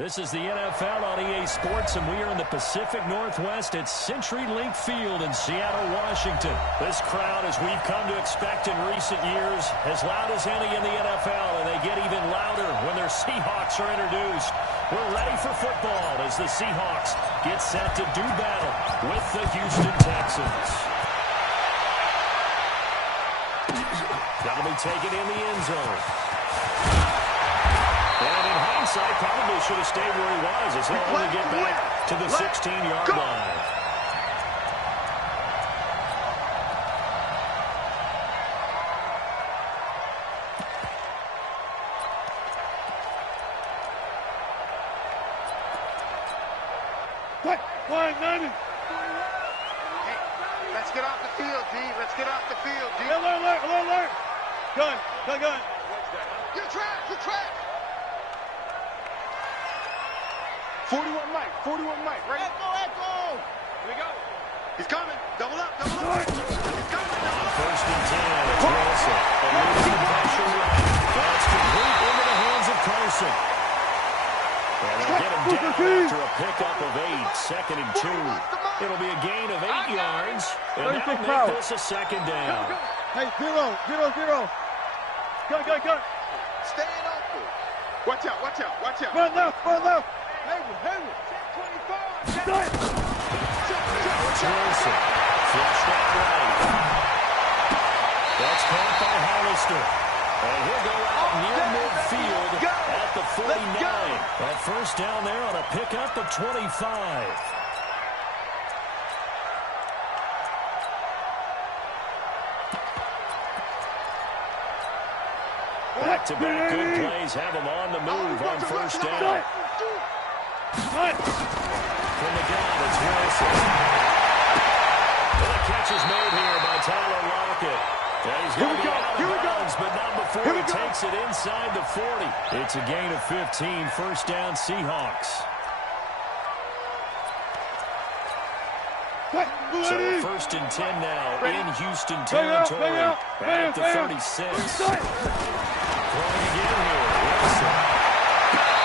This is the NFL on EA Sports, and we are in the Pacific Northwest at CenturyLink Field in Seattle, Washington. This crowd, as we've come to expect in recent years, as loud as any in the NFL, and they get even louder when their Seahawks are introduced. We're ready for football as the Seahawks get set to do battle with the Houston Texans. That'll be taken in the end zone. And in hindsight, probably should have stayed where he was as he'll only get back to the 16-yard line. Hey, let's get off the field, D. Let's get off the field, D. Alert. Gun. You're trapped. 41 Mike, right? Echo. Here we go. He's coming. Double up. He's coming. First and 10. It's Wilson. And losing pressure right. That's complete into the hands of Carson. And they'll get him down after a pickup of 8. Second and 2. It'll be a gain of 8 yards. And that'll make this a second down. Hey, 0. Gun. Staying open. Watch out. Run left. Hayward. 25. It's Wilson. Flushed out right. That's caught by Hollister. And he'll go out near midfield at the 49. That first down there on a pickup of 25. Back-to-back good plays have him on the move on first down. From the gun, it's Wilson. Well, the catch is made here by Tyler Lockett. And he's going to be out of bounds, but not before he takes it inside the 40. It's a gain of 15, first down Seahawks. So first and 10 now in Houston territory. At the 36. Throwing again here, Wilson.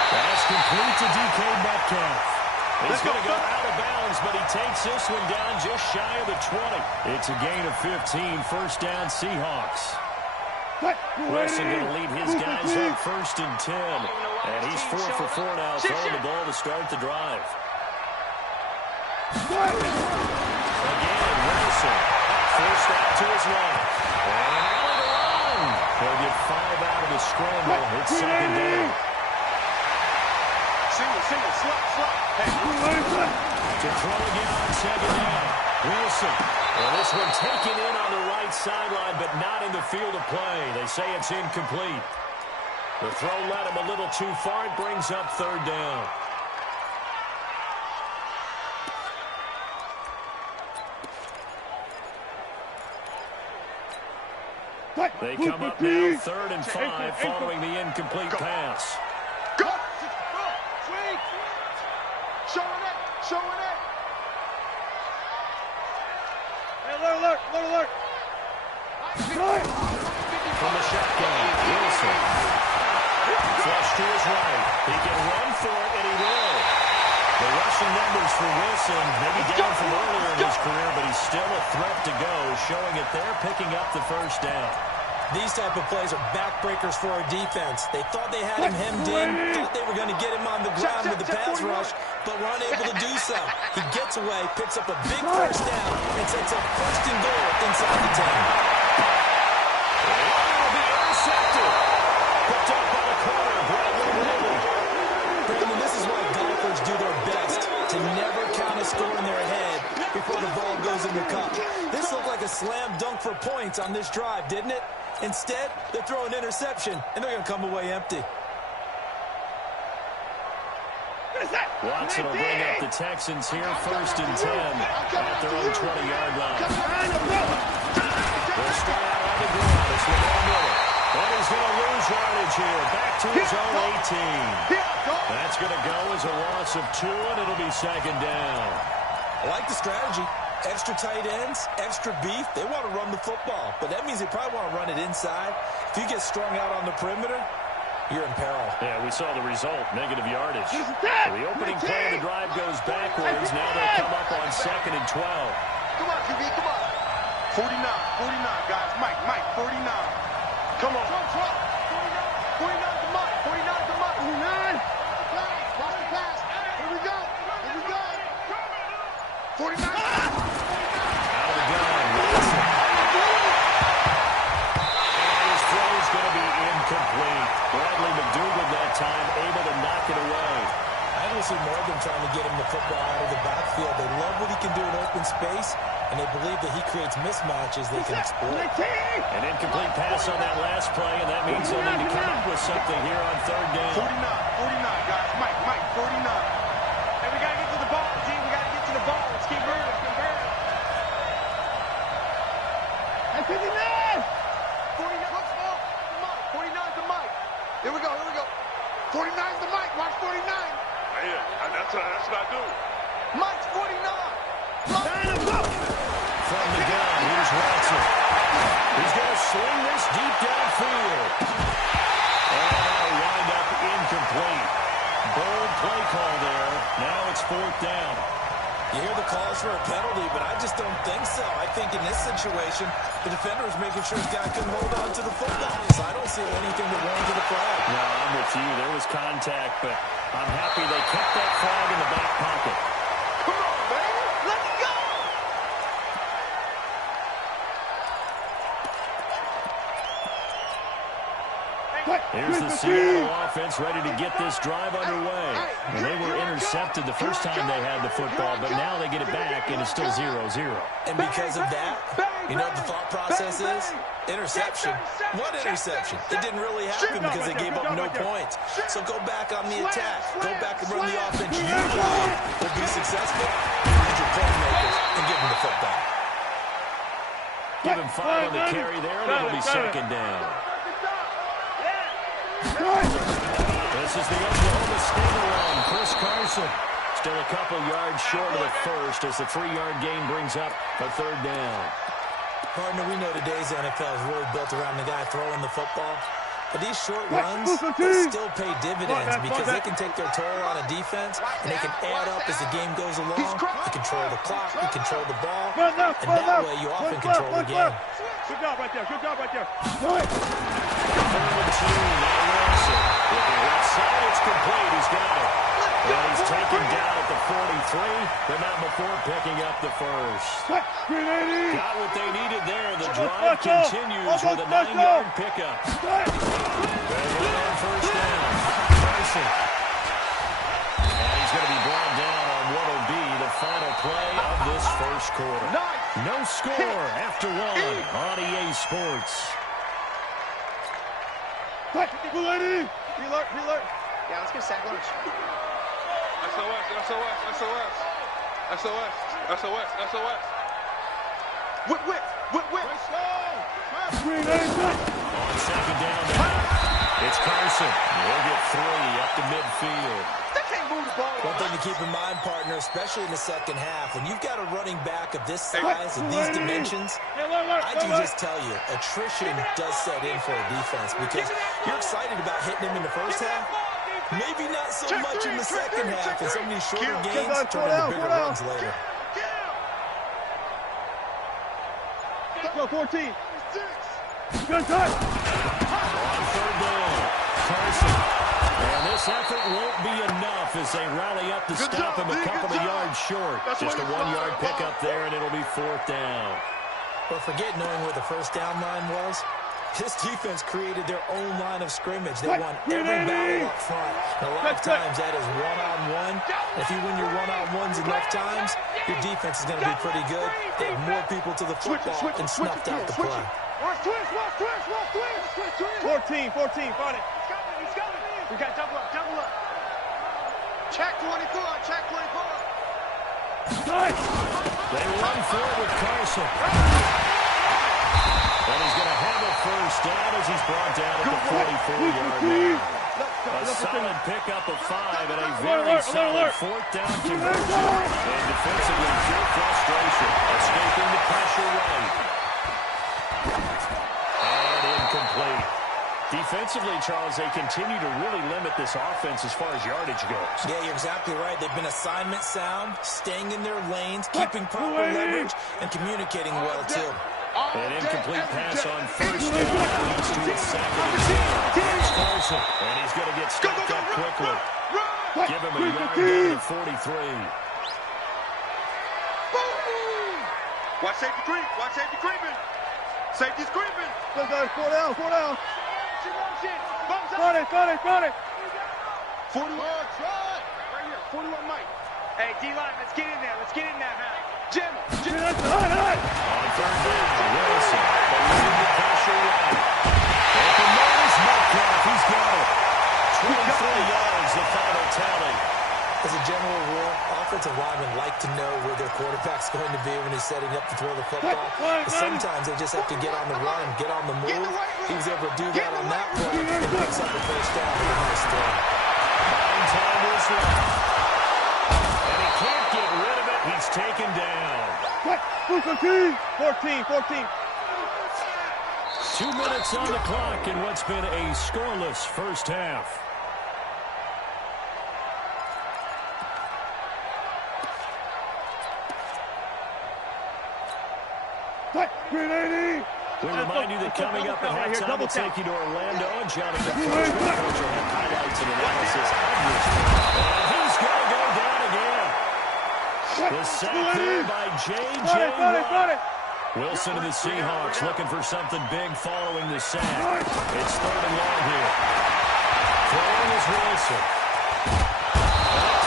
Pass complete to DK Metcalf. He's going to go out of bounds, but he takes this one down just shy of the 20. It's a gain of 15, first down Seahawks. Wilson going to lead his guys on first and 10. And he's 4 for 4 now, throwing the ball to start the drive. Again, Wilson. First out to his left. And an alley to run. He'll get 5 out of the scramble. It's second down. Single, slot. Hey. To throw again on second down. Wilson. Well, this one taken in on the right sideline, but not in the field of play. They say it's incomplete. The throw led him a little too far. It brings up third down. They come up now, 3rd and 5, following the incomplete pass. Go! Swing! Showing it! Hey, alert! From the shotgun, Wilson. Flush to his right. He can run for it, and he will. The rushing numbers for Wilson, maybe down from earlier in his career, but he's still a threat to go, showing it there, picking up the first down. These type of plays are backbreakers for our defense. They thought they had him hemmed in, thought they were going to get him on the ground with the pass rush, but were unable to do so. He gets away, picks up a big first down, and sets up first and goal inside the 10. It'll be intercepted. Picked up by the corner, Bradley Riley. Brandon, this is why golfers do their best to never count a score in their head before the ball goes in the cup. This looked like a slam dunk for points on this drive, didn't it? Instead, they're throwing interception, and they're going to come away empty. Watson will bring up the Texans here, 1st and 10 at their own 20-yard line. They'll start out on the ground. It's Lamar Miller. And he's going to lose yardage here, back to his own 18. That's going to go as a loss of 2, and it'll be second down. I like the strategy. Extra tight ends, extra beef. They want to run the football, but that means they probably want to run it inside. If you get strung out on the perimeter, you're in peril. Yeah, we saw the result, negative yardage. So the opening play of the drive goes backwards. Now they'll come up on 2nd and 12. Come on, QB, come on. 49, guys. Mike, 49. Come on. 49 to Mike. 49 to Mike. 49. Watch the pass. Here we go. 49. Out of the gun. Wilson. And his throw is going to be incomplete. Bradley McDougald that time able to knock it away. I don't see more than trying to get him the football out of the backfield. They love what he can do in open space, and they believe that he creates mismatches they can exploit. An incomplete pass on that last play, and that means they'll need to come up with something here on 3rd down. 49, guys. Mike, 49. Hey, we got to get to the ball, G. We got to get to the ball. Let's keep moving. Hey, 59! 49, let's go. Mike, 49 to Mike. Here we go. 49 to Mike. Watch 49. Yeah, that's what I do. Mike's 49. From the gun, here's Watson. He's going to swing this deep downfield. And that'll wind up incomplete. Bold play call there. Now it's 4th down. You hear the calls for a penalty, but I just don't think so. I think in this situation, the defender is making sure his guy can hold on to the football. So I don't see anything that warrants a flag. No, I'm with you. There was contact, but I'm happy they kept that flag in the back pocket. Come on, baby. Let's go. Here's the Seattle offense ready to get this drive underway. And they were intercepted the first time they had the football, but now they get it back, and it's still 0-0. And because of that, you know what the thought process is? Interception. What interception? It didn't really happen because they gave up no points. So go back on the attack. Go back and run the offense. You believe will be successful. Use your playmakers and give them the football. Give him 5 on the carry there, and it'll be 2nd down. This is the Oklahoma State run. Chris Carson still a couple yards short of the first as the 3-yard gain brings up a 3rd down. Partner, we know today's NFL is really built around the guy throwing the football. But these short runs, they still pay dividends because they can take their toll on a defense, and they can add up as the game goes along. You control the clock, you control the ball, and that way you often control the game. Good job right there. 3rd and 2, now Wilson. Looking left side, it's complete. He's got it. And he's taken down at the 43, but not before picking up the first. Got what they needed there. The drive continues with a 9-yard pickup. They're on 1st down. Carson. And he's going to be brought down on what will be the final play of this first quarter. No score after 1 on EA Sports. Alert. Yeah, let's get sack lunch. SOS. Whip. On 2nd down now, it's Carson. He'll get 3 up to midfield. They can't move the ball. One thing to keep in mind, partner, especially in the second half, when you've got a running back of this size and these dimensions, I can just tell you, attrition does set in for a defense because you're excited about hitting him in the first half. Maybe not so much in the second half, and some of these shorter games turn into bigger runs later. Go 14. Good On touch. 3rd down, Carson. And this effort won't be enough as they rally up to stop him a couple of yards short. Just a 1-yard pickup there, and it'll be 4th down. But forget knowing where the first down line was. This defense created their own line of scrimmage. They won every battle up front. And a lot of times that is one-on-one. And if you win your one-on-ones enough times, your defense is going to be pretty good. They have more people to the football and snuffed out the play. Watch twist. 14. Find it. He's coming. We got double up. Check 24. They run forward with Carson. And he's going to have a 1st down as he's brought down at the 44-yard line. A solid pickup of 5 and a very solid 4th down conversion. And defensively, pure frustration, escaping the pressure right. And incomplete. Defensively, Charles, they continue to really limit this offense as far as yardage goes. Yeah, you're exactly right. They've been assignment sound, staying in their lanes, keeping proper leverage, and communicating well, too. An incomplete pass on first down leads to a second and 10. Here's Carson, and he's going to get stopped up quickly. Give him a yard down to 43. Watch safety creep. Watch safety creeping. Safety's creeping. Let's go. 4 down. 4 down. Got it. Got it. Got it. 41. Right here. 41 Mike. Hey, D-line, let's get in there. Let's get in there, man. Jim. On third down, Wilson. Leading the pressure right. Open notice, Metcalf. He's got it. 23 yards, the final tally. As a general rule, offensive linemen like to know where their quarterback's going to be when he's setting up to throw the football. But sometimes they just have to get on the run, get on the move. He was able to do that on that play and picks up the first down with a nice throw. 9 time is left. And he can't get rid of it. He's taken down. 14. 2 minutes on the clock in what's been a scoreless first half. We remind you that coming up at halftime, we'll take you to Orlando and Jonathan Fletcher will have highlights and analysis of this. And he's going to go down again. The sack there by J.J. Watt. Wilson and the Seahawks looking for something big following the sack. It's 3rd and long here. Throwing is Wilson.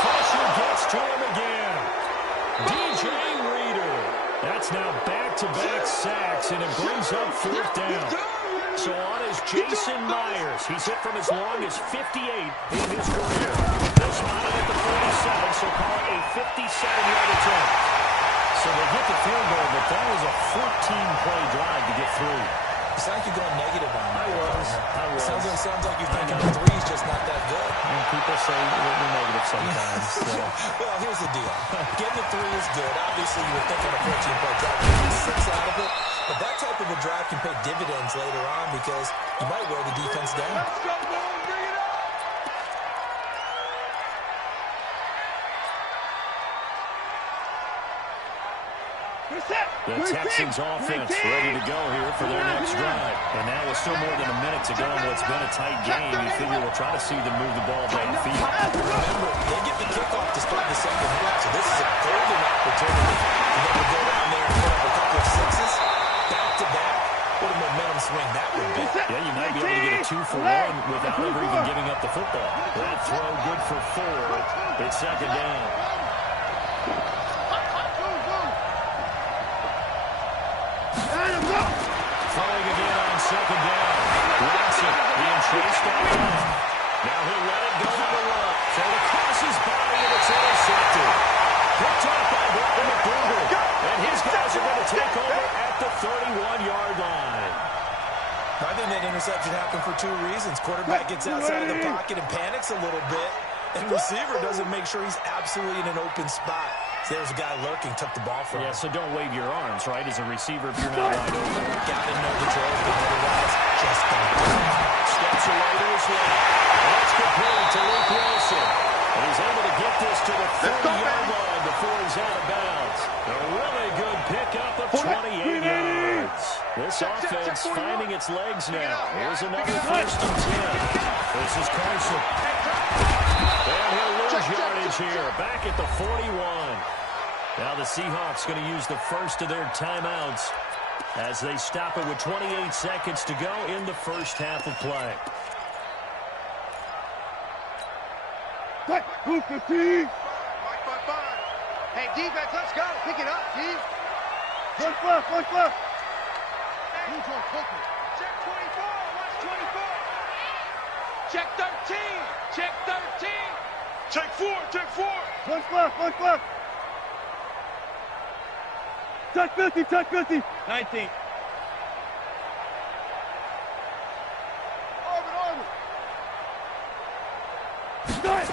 Pressure gets to him again. DJ Reader. That's now back-to-back sacks, and it brings up 4th down. So on is Jason Myers. He's hit from as long as 58 in his career. They'll spot it at the 47, so call it a 57-yard attempt. So they get the field goal, but that was a 14-play drive to get through. It's like you're going negative on that. I was. Sounds like you're thinking the 3's just not that good. And people say we're negative sometimes. So. Well, here's the deal. Getting the 3 is good. Obviously, you would think on a 14-play drive, getting 6 out of it. But that type of a drive can pay dividends later on because you might wear the defense down. Let's go, boys. Bring it up. The Texans offense ready to go here for their next drive. And now with still more than a minute to go in what's been a tight game, you figure we'll try to see them move the ball downfield. Remember, they get the kickoff to start the second half, so this is a golden opportunity for them to go down there and put up a couple of 6s, back-to-back. What a momentum swing that would be. Yeah, you might be able to get a 2-for-1 without ever even giving up the football. That throw good for 4. It's 2nd down. Throwing again on 2nd down. Watson being chased down the left. Now he'll let it go on the run. Throw across his body, and it's intercepted. Picked up by Brian McDougal. And his guys are going to take over at the 31-yard line. I think that interception happened for 2 reasons. Quarterback gets outside of the pocket and panics a little bit. And receiver doesn't make sure he's absolutely in an open spot. So there's a guy lurking, took the ball from him. Yeah, so don't wave your arms, right, as a receiver if you're not wide open. Gotta know the drill, but otherwise, just don't do it. Steps away to his left. And it's complete to Luke Wilson. And he's able to get this to the 30-yard line before he's out of bounds. A really good pickup of 28 yards. This offense finding its legs now. Here's another 1st and 10. This is Carson. And he'll lose yardage here. Back at the 41. Now the Seahawks going to use the first of their timeouts as they stop it with 28 seconds to go in the first half of play. Mike, 15. Hey, defense, let's go. Pick it up, G. Push left. Check 24. Watch 24. Check 13. Check 13. Check 4. Check 4. Push left. Check 50. 19. Orbit. Start.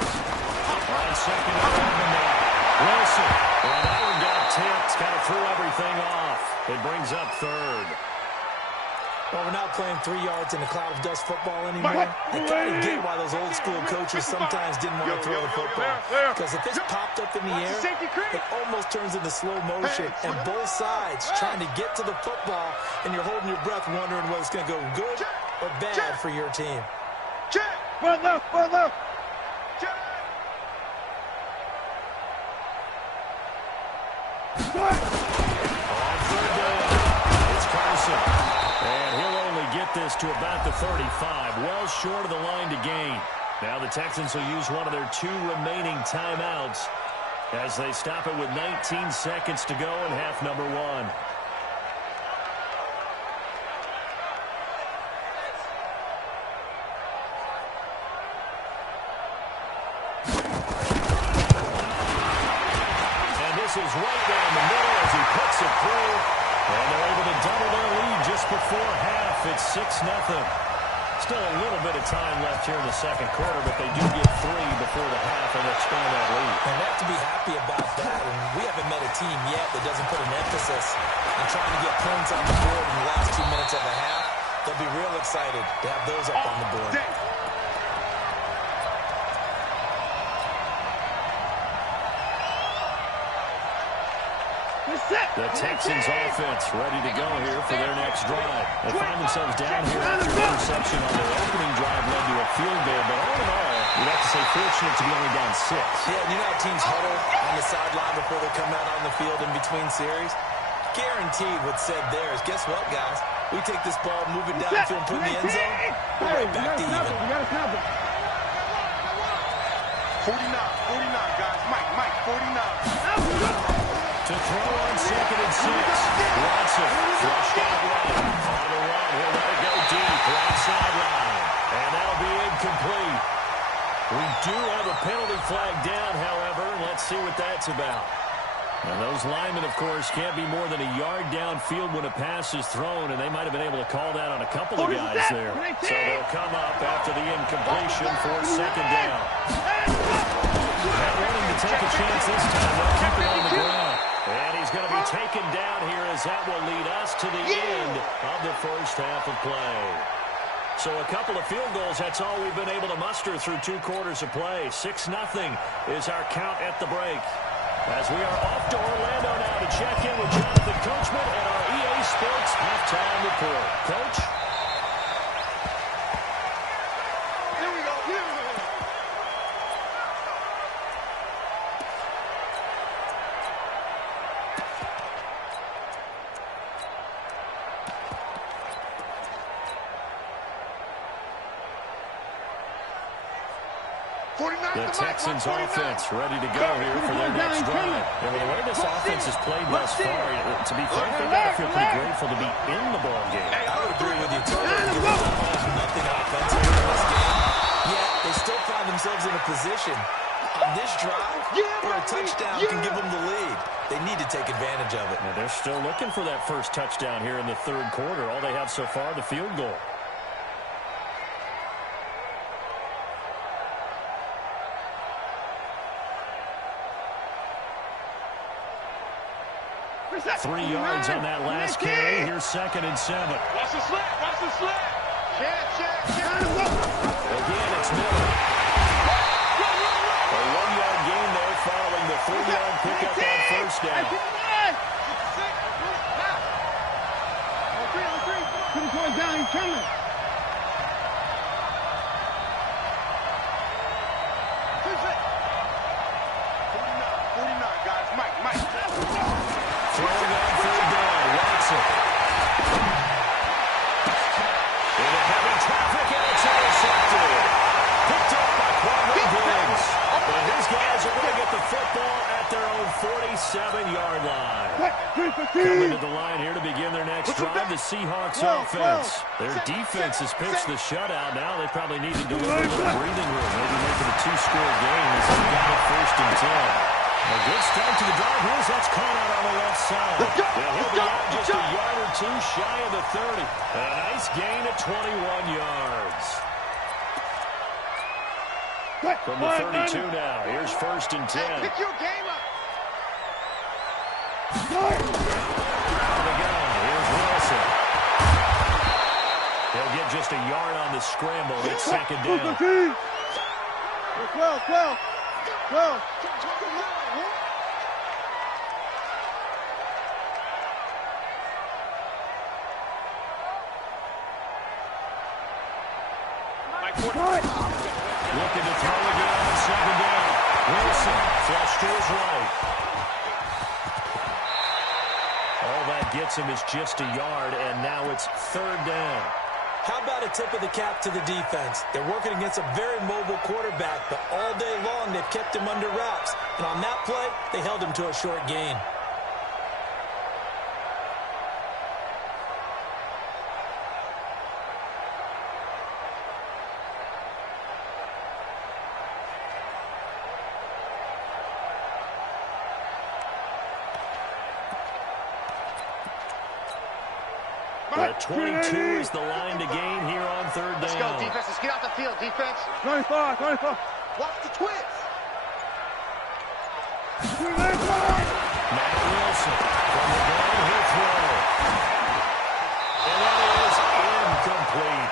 On 2nd and 11 now. Wilson. Well, that one got tipped. Kind of threw everything off. It brings up 3rd. Well, we're not playing 3 yards in a cloud of dust football anymore. I kind of get why those old school coaches sometimes didn't want to throw the football. Because if it's popped up in the air, it almost turns into slow motion. And both sides trying to get to the football, and you're holding your breath wondering whether it's going to go good or bad for your team. Run left, run left. And he'll only get this to about the 35, well short of the line to gain. Now the Texans will use one of their 2 remaining timeouts as they stop it with 19 seconds to go in half number 1. Is right down the middle as he puts it through. And they're able to double their lead just before half. It's 6-0. Still a little bit of time left here in the second quarter, but they do get 3 before the half and expand that lead. And they have to be happy about that. And we haven't met a team yet that doesn't put an emphasis on trying to get points on the board in the last 2 minutes of the half. They'll be real excited to have those up on the board. The Texans offense ready to go here for their next drive. They find themselves down here after an interception on their opening drive led to a field goal. But all in all, you'd have to say fortunate to be only down 6. Yeah, and you know how teams huddle on the sideline before they come out on the field in between series? Guaranteed what's said there is, guess what, guys? We take this ball, move it downfield, put it in the end zone, we're right back to even. 49, guys. Mike, 49. To throw on 2nd and 6. Watson flushed out right. On the run, he'll let it go deep. Right sideline. And that'll be incomplete. We do have a penalty flag down, however. Let's see what that's about. And those linemen, of course, can't be more than a yard downfield when a pass is thrown, and they might have been able to call that on a couple of guys there. So they'll come up after the incompletion for 2nd down. Not wanting to take a chance this time. They'll keep it on the ground. And he's going to be taken down here as that will lead us to the end of the first half of play. So a couple of field goals, that's all we've been able to muster through 2 quarters of play. 6-0 is our count at the break. As we are off to Orlando now to check in with Jonathan Coachman and our EA Sports halftime report. Coach? Here we go. The Texans offense ready to go here for their next drive. And with the way this offense has played thus far, to be frank, they've got to feel pretty grateful to be in the ball game. I would agree with you totally. Given almost nothing offensively in this game, yet they still find themselves in a position on this drive where a touchdown can give them the lead. They need to take advantage of it. And they're still looking for that first touchdown here in the 3rd quarter. All they have so far, the field goal. Three yards on that last carry. Here's 2nd and 7. Watch the slant. Watch the slant. Again, it's Miller. A 1-yard gain there following the 3-yard pickup on first down. Put his boy down. He's coming. Throwing on 3rd down, Watson. Into heavy traffic, and it's intercepted. Picked up by Quavo Diggs. And his guys are going to get the football at their own 47-yard line. Coming to the line here to begin their next drive, the Seahawks offense. Their defense has pitched the shutout. Now they probably need to deliver a little breathing room. Maybe make it a 2-score game as they got it 1st and 10. A good start to the drive. Here's that's caught out on the left side. He'll be out just a yard or 2 shy of the 30. And a nice gain at 21 yards. From the 32 now. Here's 1st and 10. Pick your game up. Out they go. Here's Wilson. gain just a yard on the scramble. It's second down. 12. Looking to throw again on second down. Wilson flush to his right. All that gets him is just a yard, and now it's third down. How about a tip of the cap to the defense? They're working against a very mobile quarterback, but all day long they've kept him under wraps. And on that play, they held him to a short gain. The 22 is the line to gain here on third down. Let's go, defense. Let's get out the field, defense. 25. Watch the twist. Matt Wilson from the gun, he'll throw. And that is incomplete.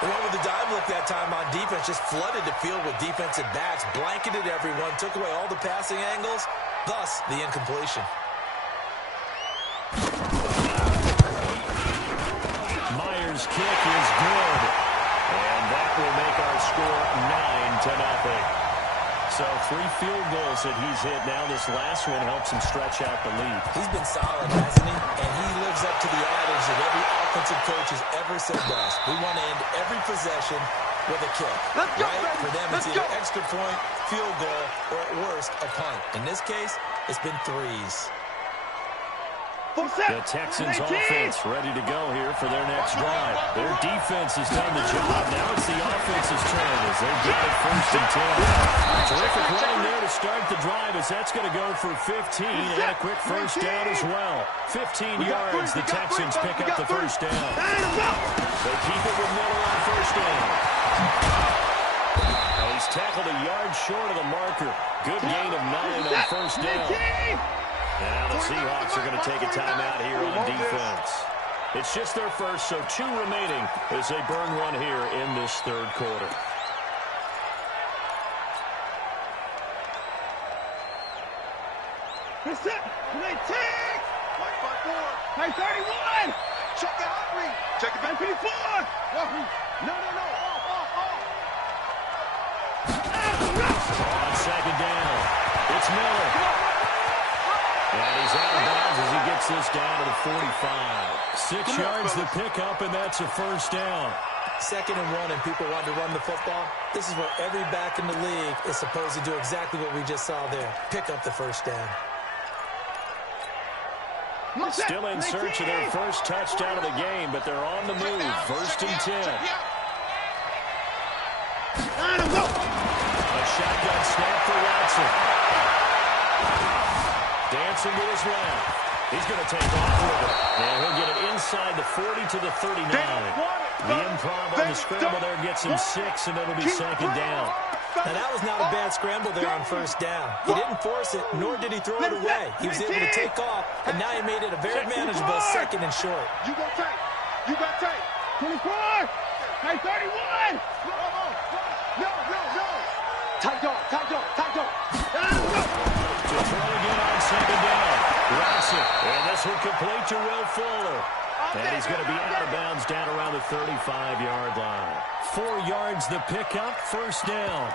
The one with the dive look that time on defense just flooded the field with defensive backs, blanketed everyone, took away all the passing angles, thus the incompletion. Myers' kick is good. And that will make our score 9-0. So 3 field goals that he's hit now. This last one helps him stretch out the lead. He's been solid, hasn't he? And he lives up to the adage that every offensive coach has ever said to us. We want to end every possession with a kick. Let's go, right? baby. For them, it's Let's either go. extra point, field goal, or at worst, a punt. In this case, it's been threes. The Texans offense ready to go here for their next drive. Their defense has done the job. Now it's the offense's turn as they get it first and 10. Terrific running there to start the drive as that's going to go for 15 and a quick first down as well. 15 yards, the Texans pick up the first down. They keep it with Miller on first down. And he's tackled a yard short of the marker. Good gain of 9 on first down. Now the Seahawks are going to take a timeout here on defense. It's just their first, so 2 remaining as they burn one here in this third quarter. That's it. They take. Mike 5-4. Hey, 31. Check it out, Reed. Check it back. 54. No. On second down, it's Miller. And he's out of bounds as he gets this down to the 45. 6 yards the pickup, and that's a first down. 2nd and 1 and people want to run the football. This is where every back in the league is supposed to do exactly what we just saw there. Pick up the first down. Still in search of their first touchdown of the game, but they're on the move. First and 10. A shotgun snap for Watson. Dancing with his left. He's going to take off with it. And he'll get it inside the 40 to the 39. The improv on the scramble there gets him 6, and it'll be second down. Now, that was not a bad scramble there on first down. He didn't force it, nor did he throw it away. He was able to take off, and now he made it a very manageable 2nd and short. You got tight. 24. Hey, 31. No. Tight dog. To throw again on second down. Russell. And this will complete to Will Fuller. And he's going to be out of bounds down around the 35-yard line. 4 yards the pickup, first down.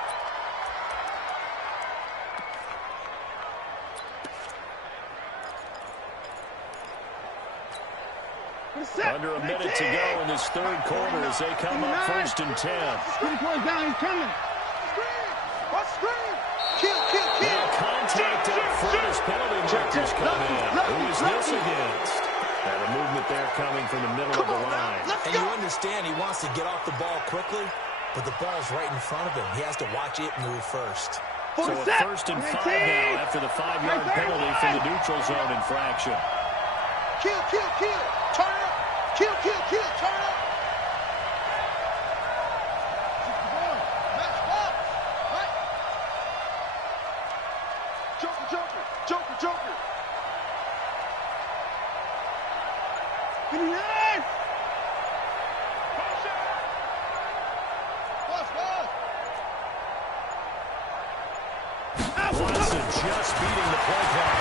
Under a minute to go in this third quarter as they come up first and 10. Down, he's coming. Screen. Kill. Now contact up front as penalty markers come in. Who is this against? Now the movement there coming from the middle of the line. And you understand he wants to get off the ball quickly, but the ball's right in front of him. He has to watch it move first. So it's first and 5 now after the 5-yard penalty from the neutral zone infraction. Kill. Turn it up. Kill. Turn it up. Joker. 59. just beating the play clock.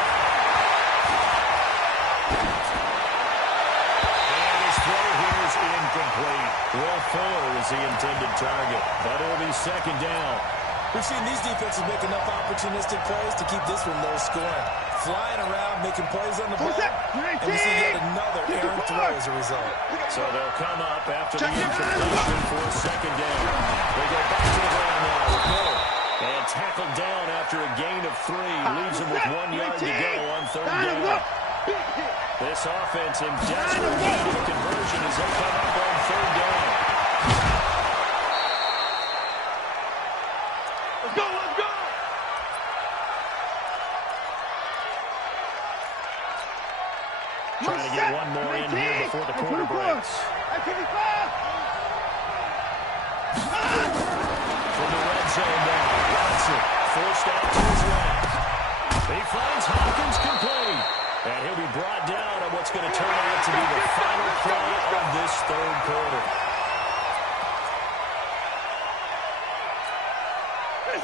And his throw here is incomplete. Will Fuller is the intended target, but it'll be second down. We've seen these defenses make enough opportunistic plays to keep this one low scoring. Flying around, making plays on the ball, and we see yet another errant throw as a result. So they'll come up after the incompletion for a second down. They go back to the ground now with Miller. And tackled down after a gain of 3. Leaves him with 1 yard to go on third down. This offense in desperate need of a conversion as they come up on third down. Let's go, let's go! Trying to get one more in here before the quarter breaks. From the red zone now, Watson forced out to his left. He finds Hopkins complete. And he'll be brought down on what's going to turn out to be the final play of this third quarter.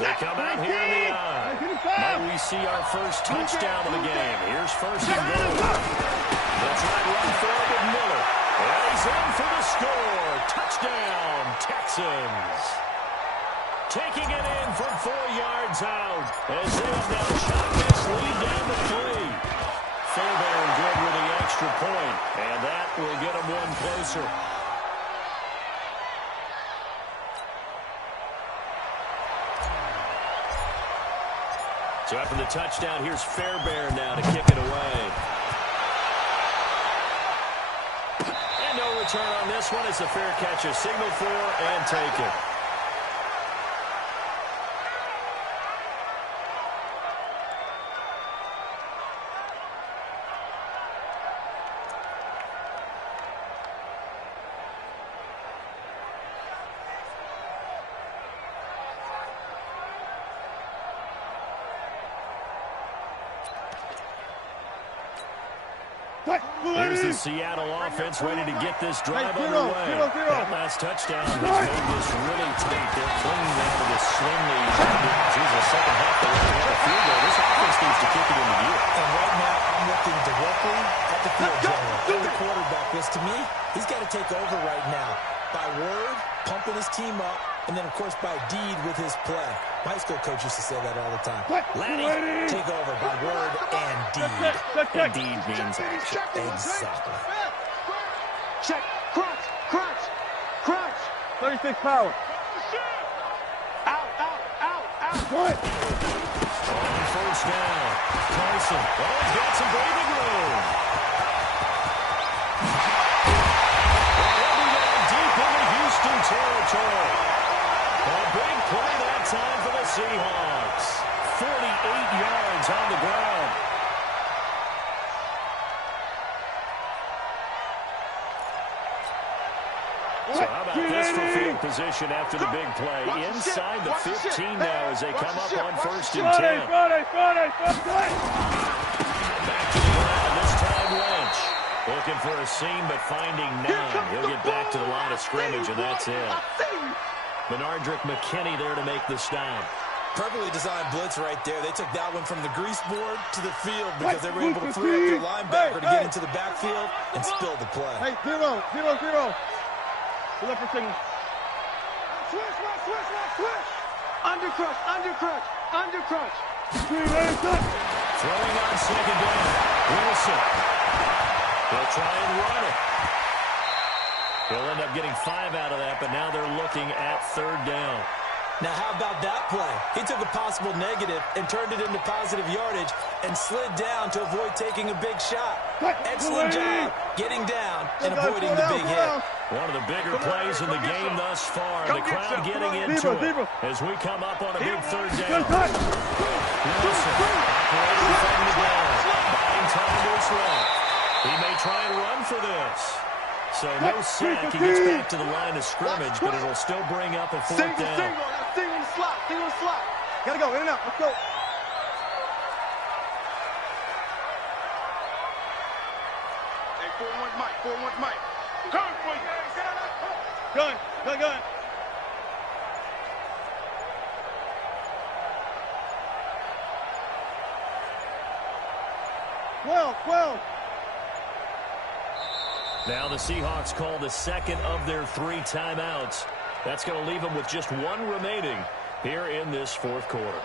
They come out here in the eye. Might we see our first touchdown of the game? Here's first and goal. Let's run for it with Miller. And he's in for the score. Touchdown, Texans. Taking it in from 4 yards out as they have now shot this lead down to 3. Fairbairn good with the extra point, and that will get them one closer. So after the touchdown, here's Fairbairn now to kick it away. And no return on this one as the fair catch is signaled for and taken. Here's the Seattle offense ready to get this drive underway. That last touchdown has made this really tight. They're clinging down to this slim lead. Geez, the second half, they already had a field goal. This offense needs to kick it into gear. And right now, I'm looking directly at the field general. And the quarterback, because to me, he's got to take over right now. By word, pumping his team up, and then, of course, by deed with his play. My high school coach used to say that all the time. Laddie. Take over by word and deed. And deed means action. Exactly. Check, crunch, crunch, crunch. 36 power. Out, out, out, out. What? On first down, Carson. Oh, he's got some breathing room. Deep into Houston territory. A big play that time for the Seahawks. 48 yards on the ground. So how about this for field position after the big play? Inside the 15 now as they come up on first and 10. Friday. Back to the ground, this time Lynch. Looking for a seam, but finding none. He'll get back to the line of scrimmage, and that's it. Benardrick McKinney there to make the stop. Perfectly designed blitz right there. They took that one from the grease board to the field because they were able to free up their linebacker to get into the backfield and spill the play. Hey, 0. Pull up for signal. Switch. Undercrunch. Throwing on second down. Wilson. They'll try and run it. He'll end up getting 5 out of that, but now they're looking at third down. Now, how about that play? He took a possible negative and turned it into positive yardage and slid down to avoid taking a big shot. Excellent job getting down and avoiding the big hit. One of the bigger plays in the game thus far. The crowd getting into it as we come up on a big third down. Wilson operating from the ground, buying time to his left. He may try and run for this. So no sack. He gets back to the line of scrimmage, but it'll still bring up a fourth down. Single on the slot. Gotta go, in and out. Let's go. Hey, 4-1 Mike. Gun. 12. Now the Seahawks call the second of their 3 timeouts. That's going to leave them with just 1 remaining here in this fourth quarter.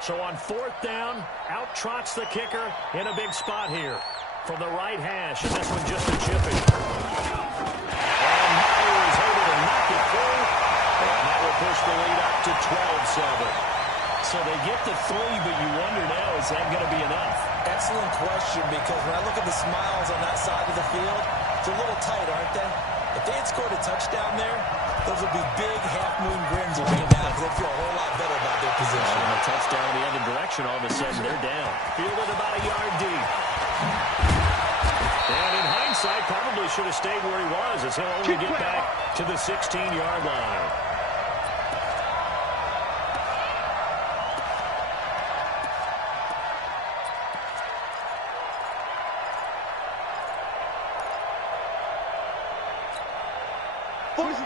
So on 4th down, out trots the kicker in a big spot here from the right hash, and this one just a chipping. And Myers able to knock it through, and that will push the lead up to 12-7. So they get the 3, but you wonder now, is that going to be enough? Excellent question, because when I look at the smiles on that side of the field, it's a little tight, aren't they? If they had scored a touchdown there, those would be big half-moon grins looking down because they feel a whole lot better about their position. And a touchdown the other direction, all of a sudden they're down. Fielded about a yard deep. And in hindsight, probably should have stayed where he was, as he'll only get back to the 16-yard line.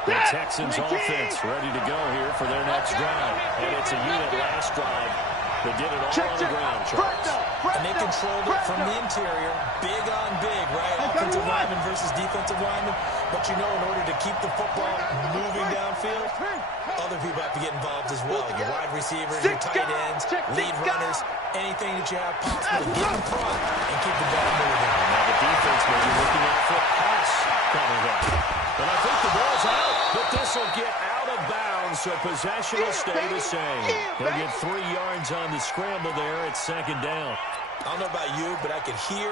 The Texans offense ready to go here for their next drive. And it's a unit last drive that did it all on the ground, Charles. And they controlled it from the interior, big on big, right? Offensive lineman versus defensive lineman. But you know, in order to keep the football moving downfield, other people have to get involved as well. Your wide receivers, your tight ends, lead runners, anything that you have possible to get in front and keep the ball moving. Now the defense may be looking out for a pass coming up. And I think the ball's out, but this will get out of bounds, so possession will stay the same. He'll get 3 yards on the scramble there at 2nd down. I don't know about you, but I could hear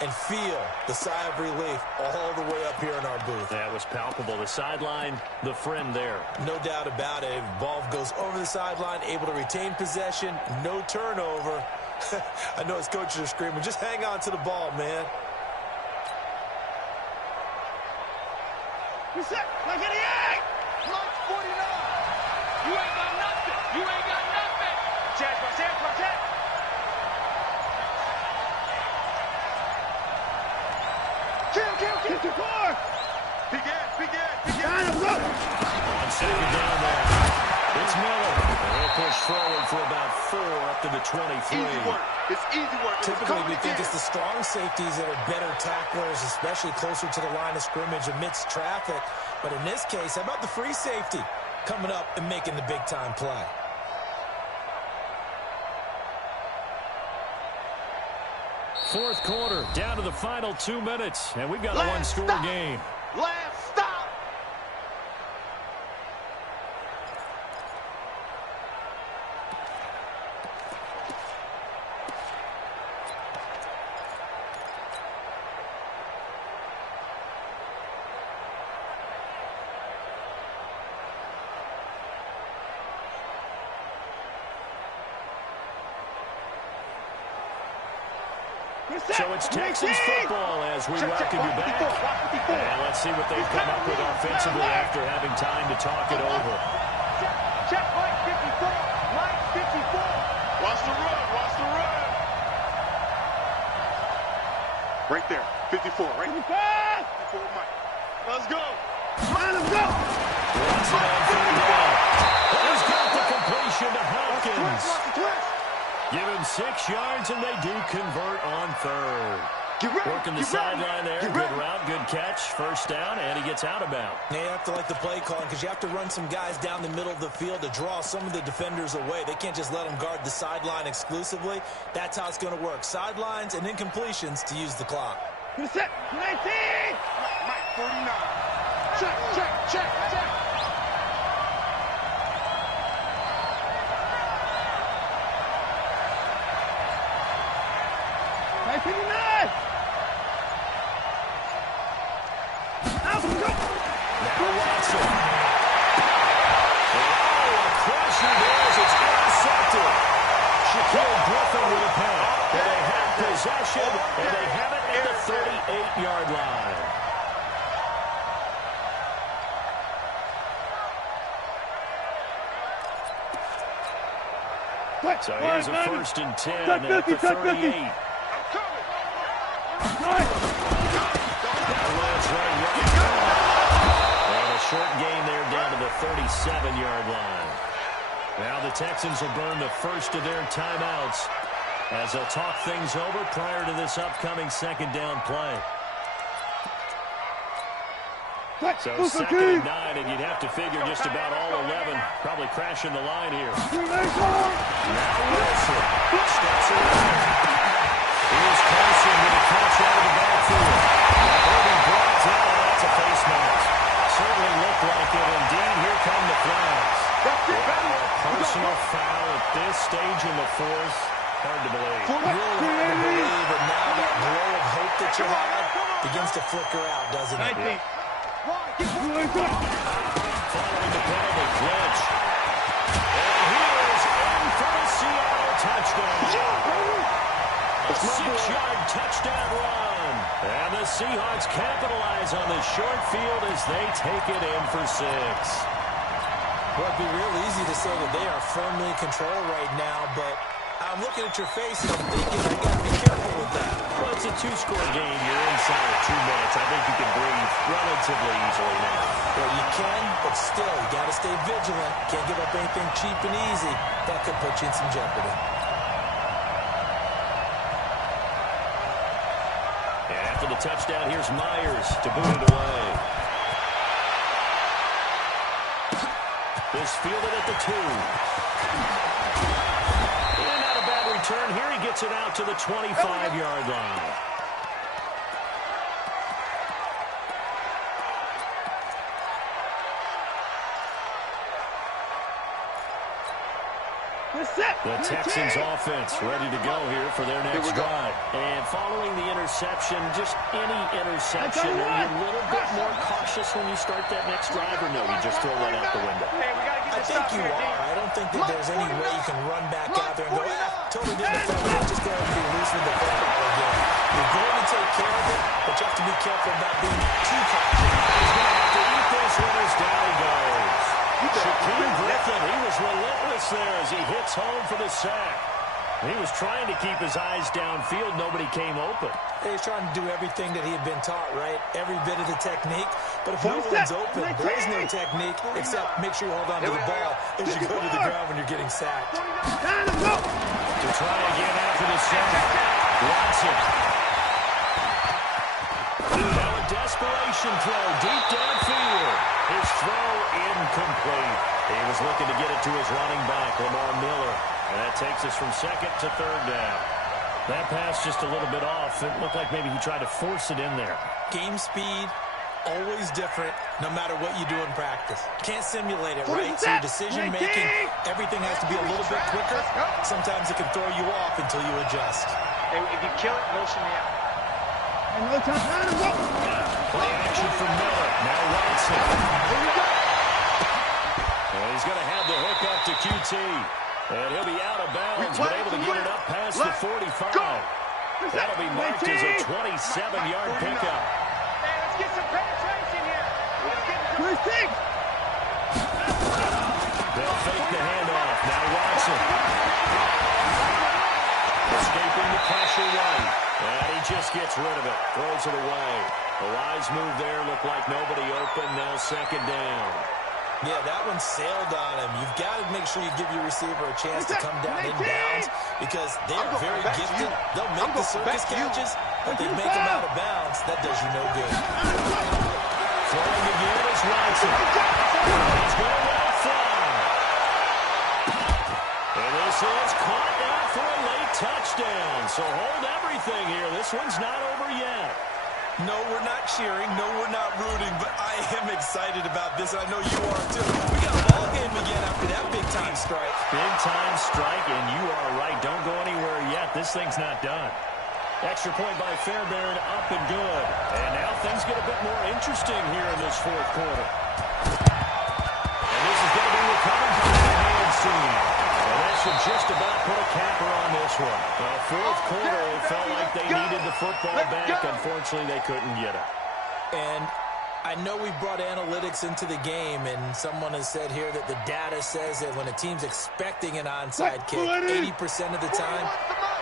and feel the sigh of relief all the way up here in our booth. That was palpable. The sideline, the friend there. No doubt about it. Ball goes over the sideline, able to retain possession, no turnover. I know his coaches are screaming, just hang on to the ball, man. You set, like 88! Like 49! You ain't got nothing. You ain't got nothing. Protect. Kill! 54! Begin! Line him up! On 2nd down there, it's Miller. And he'll push forward for about 4 up to the 23. Easy work. It's easy work. Typically, we think it's the strong safeties that are better tacklers, especially closer to the line of scrimmage amidst traffic. But in this case, how about the free safety coming up and making the big-time play? Fourth quarter, down to the final 2 minutes, and we've got a one-score game. Last stop. So it's Texans football as we welcome you back. And let's see what they've come up with offensively after having time to talk it over. Check Mike 54. Mike 54. Watch the run. Right there. 54, right? 54, Mike. Let's go. Line him up! Watson on 3rd down. He's got the completion to Hopkins. Give him 6 yards, and they do convert on 3rd. Working the sideline there. Good route, good catch. First down, and he gets out of bounds. You have to like the play calling because you have to run some guys down the middle of the field to draw some of the defenders away. They can't just let them guard the sideline exclusively. That's how it's going to work. Sidelines and incompletions to use the clock. Set, 19! Mike, 49. Check. Right 59! Out, go! Now Watson. Oh, a crusher there as it's intercepted. Shaquille Griffin with a pass. And they have possession, and they have it at the 38-yard line. So here's a 1st and 10 at the 38. And a short gain there down to the 37-yard line. Now the Texans will burn the first of their timeouts. as they'll talk things over prior to this upcoming second down play. So 2nd and 9, and you'd have to figure just about all 11 probably crashing the line here. Now Wilson steps around. Here's Carson with a catch out of the backfield. He'll be brought down. That's a face mask. Certainly looked like it. Indeed, here come the flags. A personal foul at this stage in the fourth. Hard to believe. Really hard to believe, and now that glow of hope that you had begins to flicker out, doesn't it? Yeah. Following the penalty, clinch. And he is in for the Seattle touchdown. A 6-yard touchdown run. And the Seahawks capitalize on the short field as they take it in for 6. Well, it'd be real easy to say that they are firmly in control right now, but I'm looking at your face and I'm thinking I got to be careful with that. Well, it's a 2-score game. You're inside of 2 minutes. I think you can breathe relatively easily now. Well, you can, but still, you got to stay vigilant. Can't give up anything cheap and easy. That could put you in some jeopardy. And after the touchdown, here's Myers to boot it away. This fielded at the 2. And not a bad return here. He gets it out to the 25-yard line. The Texans offense ready to go here for their next drive. And following the interception, just any interception, are you a little bit more cautious when you start that next drive, or no, you just throw that out the window? I think you are. I don't think that there's any way you can run back out there and go, totally didn't affect it. Just go ahead and be loose with the football again. You're going to take care of it, but you have to be careful about being too cautious. He's going to have to eat this one as down he goes. Shaquille Griffin, he was relentless there as he hits home for the sack. He was trying to keep his eyes downfield. Nobody came open. He's trying to do everything that he had been taught, right? Every bit of the technique. But if no one's open, there is no technique except make sure you hold on to the ball as you go to the ground when you're getting sacked. To try again after the sack. Watson. Now a desperation throw deep downfield. His throw incomplete. He was looking to get it to his running back, Lamar Miller. And that takes us from 2nd to 3rd down. That pass just a little bit off. It looked like maybe he tried to force it in there. Game speed, always different, no matter what you do in practice. Can't simulate it, right? So your decision-making, everything has to be a little bit quicker. Sometimes it can throw you off until you adjust. Hey, if you kill it, motion me out. Play action from Miller. Now Watson. And he's going to have the hook up to QT. And he'll be out of bounds, but able to get it up past the 45. That'll be marked as a 27-yard pickup. Hey, let's get some penetration here. They'll fake the handoff. Now Watson. Escaping the pressure right. And he just gets rid of it. Throws it away. A wise move there. Looked like nobody open. Now 2nd down. Yeah, that one sailed on him. You've got to make sure you give your receiver a chance to come down in bounds because they are very gifted. They'll make the circus catches, but they make them out of bounds. That does you no good. Throwing again is Watson. He's going to let it fly. And this is caught now for a late touchdown. So hold everything here. This one's not over yet. No, we're not cheering. No, we're not rooting, but I am excited about this. I know you are, too. We got a ball game again after that big-time strike. Big-time strike, and you are right. Don't go anywhere yet. This thing's not done. Extra point by Fairbairn, up and good. And now things get a bit more interesting here in this 4th quarter. And this is going to be recovered by the hands team. And that should just about put a capper on this one. Well, 4th quarter, it felt like they needed the football back. Unfortunately, they couldn't get it. And I know we brought analytics into the game, and someone has said here that the data says that when a team's expecting an onside kick, 80% of the time,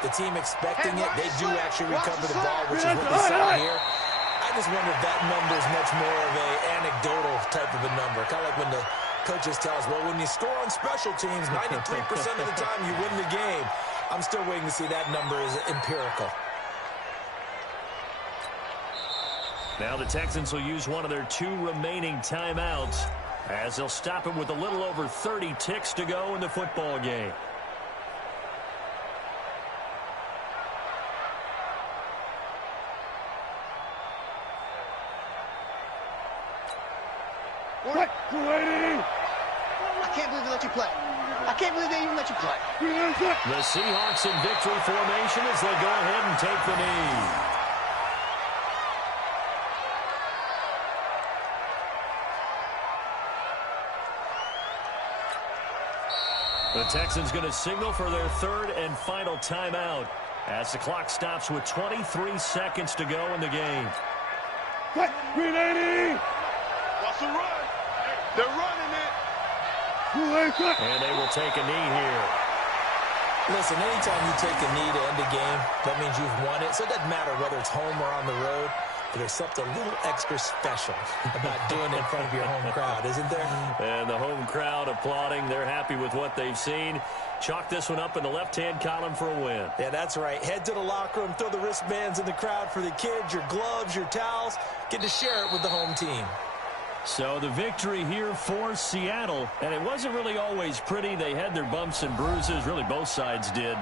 the team expecting it, they do actually recover the ball, which is what we saw here. I just wonder if that number is much more of an anecdotal type of a number, kind of like when the coaches tell us, well, when you score on special teams, 93% of the time you win the game. I'm still waiting to see that number as empirical. Now the Texans will use one of their 2 remaining timeouts as they'll stop it with a little over 30 ticks to go in the football game. What? I can't believe they let you play. I can't believe they even let you play. The Seahawks in victory formation as they go ahead and take the knee. The Texans going to signal for their 3rd and final timeout as the clock stops with 23 seconds to go in the game. Cut. 380. What's the run? They're running it. And they will take a knee here. Listen, anytime you take a knee to end a game, that means you've won it. So it doesn't matter whether it's home or on the road. But there's something a little extra special about doing it in front of your home crowd, isn't there? And the home crowd applauding. They're happy with what they've seen. Chalk this one up in the left-hand column for a win. Yeah, that's right. Head to the locker room, throw the wristbands in the crowd for the kids, your gloves, your towels. Get to share it with the home team. So the victory here for Seattle. And it wasn't really always pretty. They had their bumps and bruises. Really, both sides did.